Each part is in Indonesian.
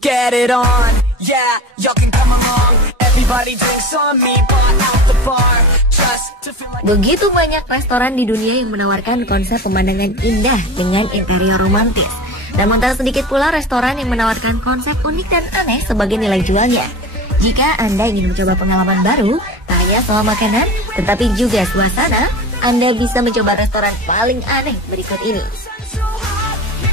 Get it on, yeah, y'all can come along. Everybody drinks on me, bought out the bar. Just to feel like... Begitu banyak restoran di dunia yang menawarkan konsep pemandangan indah dengan interior romantis. Namun tak sedikit pula restoran yang menawarkan konsep unik dan aneh sebagai nilai jualnya. Jika Anda ingin mencoba pengalaman baru, tak hanya soal makanan, tetapi juga suasana, Anda bisa mencoba restoran paling aneh berikut ini.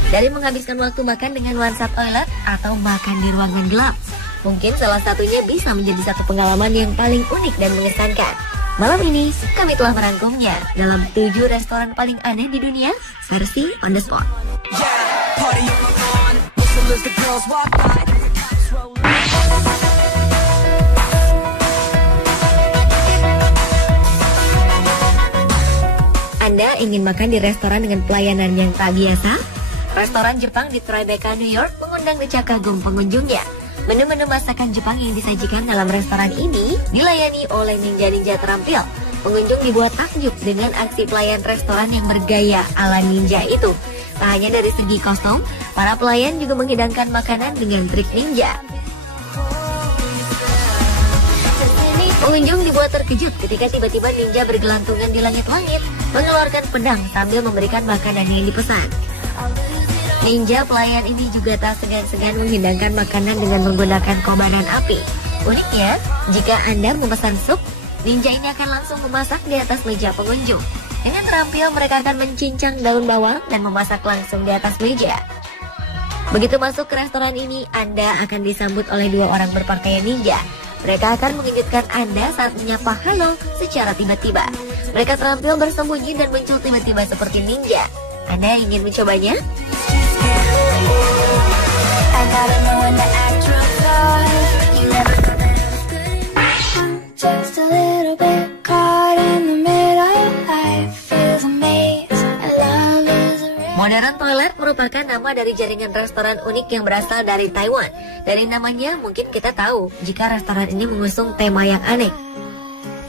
Dari menghabiskan waktu makan dengan nuansa toilet atau makan di ruangan gelap, mungkin salah satunya bisa menjadi satu pengalaman yang paling unik dan mengesankan. Malam ini, kami telah merangkumnya dalam 7 restoran paling aneh di dunia, versi On The Spot. Anda ingin makan di restoran dengan pelayanan yang tak biasa? Restoran Jepang di Tribeca, New York mengundang decak kagum pengunjungnya. Menu-menu masakan Jepang yang disajikan dalam restoran ini dilayani oleh ninja-ninja terampil. Pengunjung dibuat takjub dengan aksi pelayan restoran yang bergaya ala ninja itu. Tak hanya dari segi kostum, para pelayan juga menghidangkan makanan dengan trik ninja. Pengunjung dibuat terkejut ketika tiba-tiba ninja bergelantungan di langit-langit, mengeluarkan pedang sambil memberikan makanan yang dipesan. Ninja pelayan ini juga tak segan-segan menghidangkan makanan dengan menggunakan kobaran api. Uniknya, jika Anda memesan sup, ninja ini akan langsung memasak di atas meja pengunjung. Dengan terampil, mereka akan mencincang daun bawang dan memasak langsung di atas meja. Begitu masuk ke restoran ini, Anda akan disambut oleh 2 orang berpakaian ninja. Mereka akan mengejutkan Anda saat menyapa halo secara tiba-tiba. Mereka terampil bersembunyi dan muncul tiba-tiba seperti ninja. Anda ingin mencobanya? Modern Toilet merupakan nama dari jaringan restoran unik yang berasal dari Taiwan. Dari namanya mungkin kita tahu jika restoran ini mengusung tema yang aneh.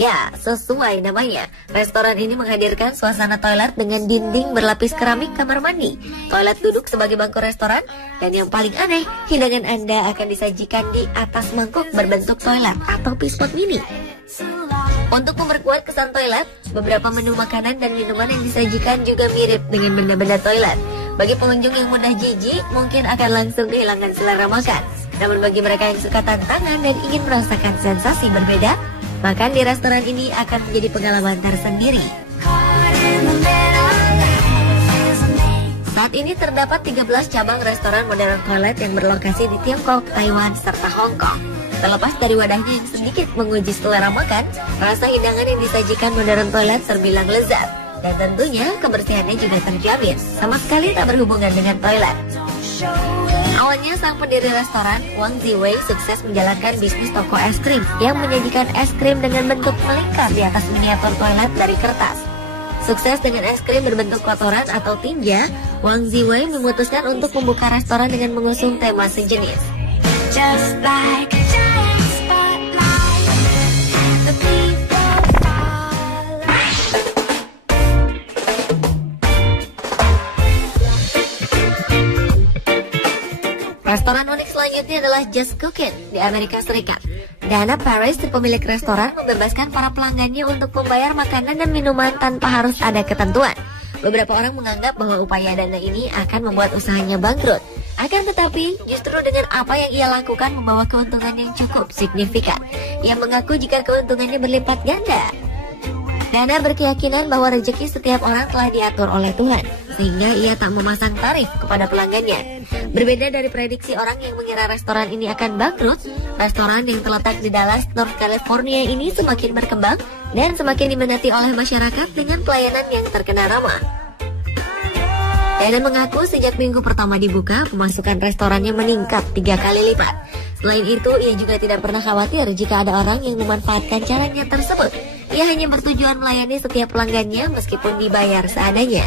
Ya, sesuai namanya, restoran ini menghadirkan suasana toilet dengan dinding berlapis keramik kamar mandi, toilet duduk sebagai bangku restoran, dan yang paling aneh, hidangan Anda akan disajikan di atas mangkuk berbentuk toilet atau pispot mini. Untuk memperkuat kesan toilet, beberapa menu makanan dan minuman yang disajikan juga mirip dengan benda-benda toilet. Bagi pengunjung yang mudah jijik, mungkin akan langsung kehilangan selera makan. Namun bagi mereka yang suka tantangan dan ingin merasakan sensasi berbeda, makan di restoran ini akan menjadi pengalaman tersendiri. Saat ini terdapat 13 cabang restoran modern toilet yang berlokasi di Tiongkok, Taiwan, serta Hong Kong. Terlepas dari wadahnya yang sedikit menguji selera makan, rasa hidangan yang disajikan modern toilet terbilang lezat. Dan tentunya kebersihannya juga terjamin, sama sekali tak berhubungan dengan toilet. Awalnya sang pendiri restoran, Wang Ziwei, sukses menjalankan bisnis toko es krim yang menyajikan es krim dengan bentuk melingkar di atas miniatur toilet dari kertas. Sukses dengan es krim berbentuk kotoran atau tinja, Wang Ziwei memutuskan untuk membuka restoran dengan mengusung tema sejenis. Just like a giant spotlight, the people follow. Restoran unik selanjutnya adalah Just Cookin di Amerika Serikat. Dana Paris, si pemilik restoran, membebaskan para pelanggannya untuk membayar makanan dan minuman tanpa harus ada ketentuan. Beberapa orang menganggap bahwa upaya Dana ini akan membuat usahanya bangkrut. Akan tetapi, justru dengan apa yang ia lakukan membawa keuntungan yang cukup signifikan. Ia mengaku jika keuntungannya berlipat ganda. Dana berkeyakinan bahwa rezeki setiap orang telah diatur oleh Tuhan, sehingga ia tak memasang tarif kepada pelanggannya. Berbeda dari prediksi orang yang mengira restoran ini akan bangkrut, restoran yang terletak di Dallas, North California ini semakin berkembang dan semakin diminati oleh masyarakat dengan pelayanan yang terkenal ramah. Dana mengaku sejak minggu pertama dibuka, pemasukan restorannya meningkat 3 kali lipat. Selain itu, ia juga tidak pernah khawatir jika ada orang yang memanfaatkan caranya tersebut. Ia hanya bertujuan melayani setiap pelanggannya meskipun dibayar seadanya.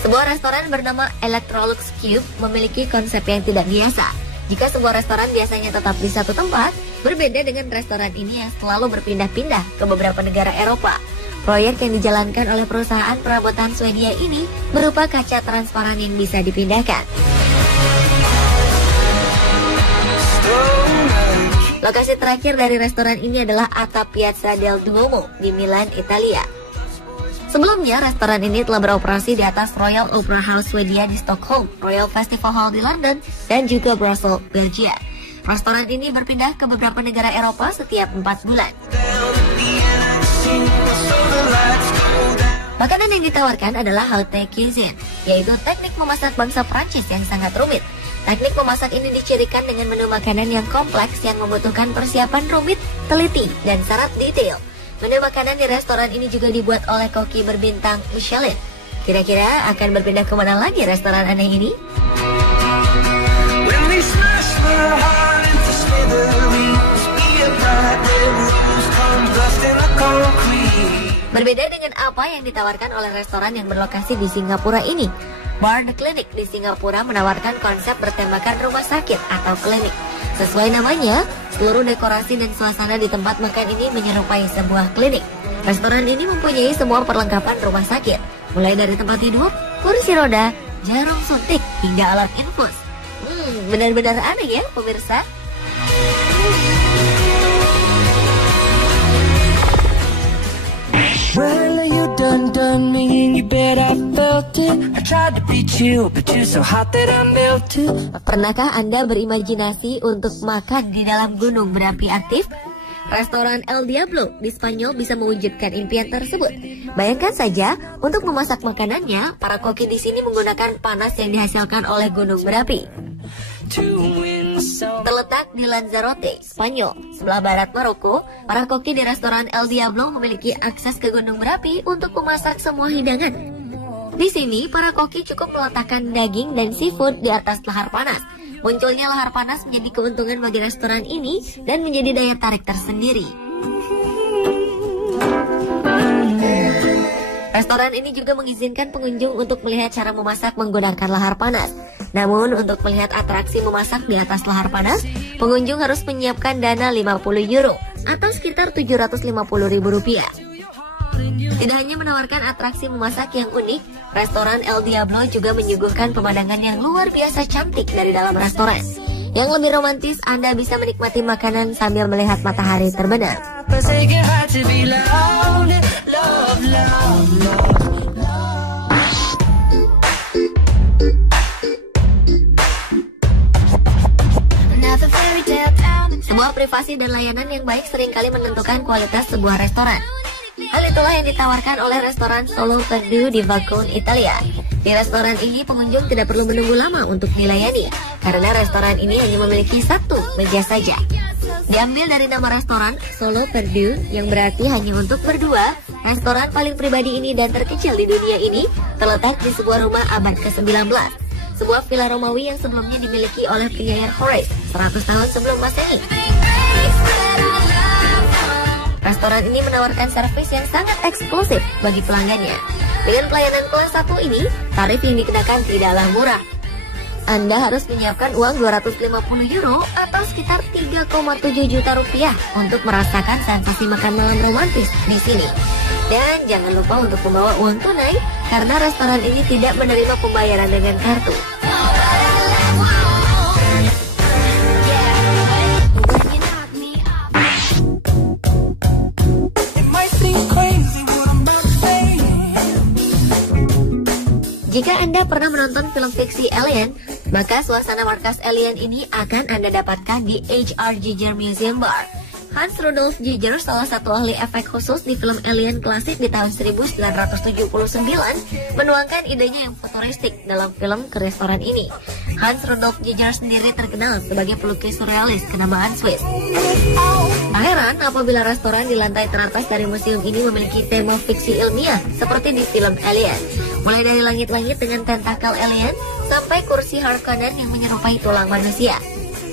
Sebuah restoran bernama Electrolux Cube memiliki konsep yang tidak biasa. Jika sebuah restoran biasanya tetap di satu tempat, Berbeda dengan restoran ini yang selalu berpindah-pindah ke beberapa negara Eropa, proyek yang dijalankan oleh perusahaan perabotan Swedia ini berupa kaca transparan yang bisa dipindahkan. Lokasi terakhir dari restoran ini adalah atap Piazza del Duomo di Milan, Italia. Sebelumnya, restoran ini telah beroperasi di atas Royal Opera House Swedia di Stockholm, Royal Festival Hall di London, dan juga Brussels, Belgia. Restoran ini berpindah ke beberapa negara Eropa setiap 4 bulan. Makanan yang ditawarkan adalah haute cuisine, yaitu teknik memasak bangsa Prancis yang sangat rumit. Teknik memasak ini dicirikan dengan menu makanan yang kompleks yang membutuhkan persiapan rumit, teliti, dan syarat detail. Menu makanan di restoran ini juga dibuat oleh koki berbintang Michelin. Kira-kira akan berpindah kemana lagi restoran aneh ini? Berbeda dengan apa yang ditawarkan oleh restoran yang berlokasi di Singapura ini. Bar The Clinic di Singapura menawarkan konsep bertemakan rumah sakit atau klinik. Sesuai namanya, seluruh dekorasi dan suasana di tempat makan ini menyerupai sebuah klinik. Restoran ini mempunyai semua perlengkapan rumah sakit, mulai dari tempat tidur, kursi roda, jarum suntik, hingga alat infus. Benar-benar aneh ya, pemirsa? Well, you done me and you bet I felt it. I tried to be chill, but you're so hot that I melted. Pernahkah Anda berimajinasi untuk makan di dalam gunung berapi aktif? Restoran El Diablo di Spanyol bisa mewujudkan impian tersebut. Bayangkan saja, untuk memasak makanannya, para koki di sini menggunakan panas yang dihasilkan oleh gunung berapi. Terletak di Lanzarote, Spanyol, sebelah barat Maroko, para koki di restoran El Diablo memiliki akses ke gunung berapi untuk memasak semua hidangan. Di sini, para koki cukup meletakkan daging dan seafood di atas lahar panas. Munculnya lahar panas menjadi keuntungan bagi restoran ini dan menjadi daya tarik tersendiri. Restoran ini juga mengizinkan pengunjung untuk melihat cara memasak menggunakan lahar panas. Namun untuk melihat atraksi memasak di atas lahar panas, pengunjung harus menyiapkan dana 50 euro atau sekitar 750.000 rupiah. Tidak hanya menawarkan atraksi memasak yang unik, restoran El Diablo juga menyuguhkan pemandangan yang luar biasa cantik dari dalam restoran. Yang lebih romantis, Anda bisa menikmati makanan sambil melihat matahari terbenam. Sebuah privasi dan layanan yang baik seringkali menentukan kualitas sebuah restoran. Hal itulah yang ditawarkan oleh restoran Solo Perdu di Vacone, Italia. Di restoran ini pengunjung tidak perlu menunggu lama untuk dilayani, karena restoran ini hanya memiliki satu meja saja. Diambil dari nama restoran Solo Perdu yang berarti hanya untuk berdua, restoran paling pribadi ini dan terkecil di dunia ini terletak di sebuah rumah abad ke-19. Sebuah villa Romawi yang sebelumnya dimiliki oleh penyair Horace 100 tahun sebelum Masehi. Restoran ini menawarkan servis yang sangat eksklusif bagi pelanggannya. Dengan pelayanan kelas 1 ini, tarif yang dikenakan tidaklah murah. Anda harus menyiapkan uang 250 euro atau sekitar 3,7 juta rupiah untuk merasakan sensasi makan malam romantis di sini. Dan jangan lupa untuk membawa uang tunai karena restoran ini tidak menerima pembayaran dengan kartu. Jika Anda pernah menonton film fiksi Alien, maka suasana markas Alien ini akan Anda dapatkan di H.R. Giger Museum Bar. Hans Rudolf Giger, salah satu ahli efek khusus di film Alien klasik di tahun 1979, menuangkan idenya yang futuristik dalam film ke restoran ini. Hans Rudolf Giger sendiri terkenal sebagai pelukis surrealis kenamaan Swiss. Tak heran apabila restoran di lantai teratas dari museum ini memiliki tema fiksi ilmiah seperti di film Alien. Mulai dari langit-langit dengan tentakel alien sampai kursi Harkonnen yang menyerupai tulang manusia.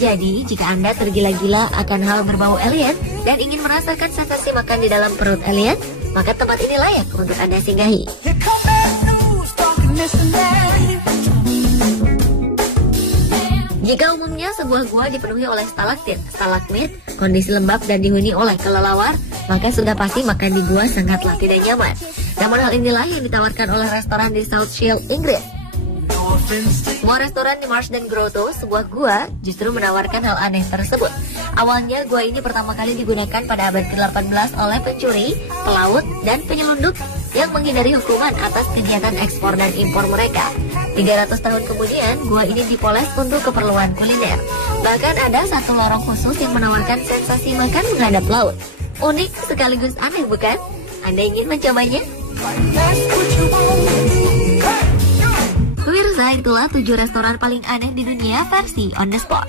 Jadi, jika Anda tergila-gila akan hal berbau alien dan ingin merasakan sensasi makan di dalam perut alien, maka tempat ini layak untuk Anda singgahi. Jika umumnya sebuah gua dipenuhi oleh stalaktit, stalagmit, kondisi lembab dan dihuni oleh kelelawar, maka sudah pasti makan di gua sangatlah tidak nyaman. Namun hal inilah yang ditawarkan oleh restoran di South Shields, Inggris. Sebuah restoran di Marsden Grotto, sebuah gua, justru menawarkan hal aneh tersebut. Awalnya gua ini pertama kali digunakan pada abad ke-18 oleh pencuri, pelaut, dan penyelundup yang menghindari hukuman atas kegiatan ekspor dan impor mereka. 300 tahun kemudian, gua ini dipoles untuk keperluan kuliner. Bahkan ada satu lorong khusus yang menawarkan sensasi makan menghadap laut. Unik sekaligus aneh, bukan? Anda ingin mencobanya? Pemirsa, itulah 7 restoran paling aneh di dunia versi On The Spot.